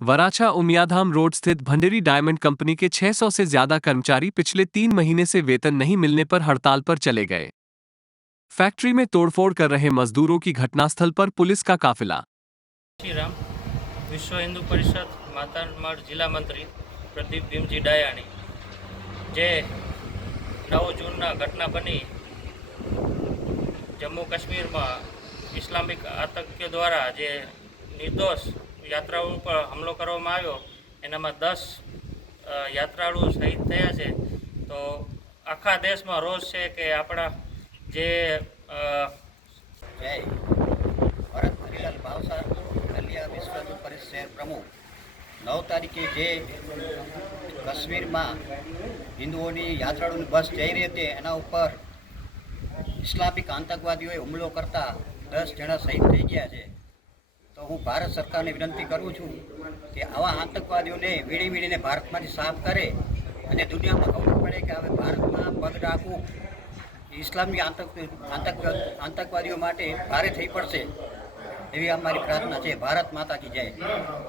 Varachha Umiyadham road स्थित Bhanderi diamond company के 600 से ज्यादा कर्मचारी पिछले 3 महीने से वेतन नहीं मिलने पर हड़ताल पर चले गए। फैक्ट्री में तोड़फोड़ कर रहे मजदूरों की घटनास्थल पर पुलिस का काफिला। श्रीराम विश्व हिंदू परिषद मातारमढ़ जिला मंत्री प्रदीप भीमजी डायाणी जे 9 जून घटना बनी जम्मू काश्मीर में इस्लामिक आतंकियों द्वारा जे निर्दोष यात्राओं पर हमलो करवामां आव्यो एनामां 10 यात्राळु शहीद थया छे। तो आखा देश में रोष है कि आपड़ा जे जय भरत हरिलाल भावसार कलिया विश्व हिंदू परिषद शहर प्रमुख 9 तारीखे जे कश्मीर में हिंदुओनी यात्राळुनी बस जई रही थी एना उपर इस्लामिक आतंकवादीओए हुमलो करता 10 जणा शहीद थई गया है। तो हूँ भारत सरकार ने विनंती करूँ छूँ कि आवा आतंकवादीओने वीड़ी वीड़ीने भारत में साफ करे और दुनिया में खबर पड़े कि हमें भारत में पग राखવું इस्लामी आतंकवादीओ माटे भारे थई पड़शे एवी अमारी प्रार्थना है। भारत माता की जय।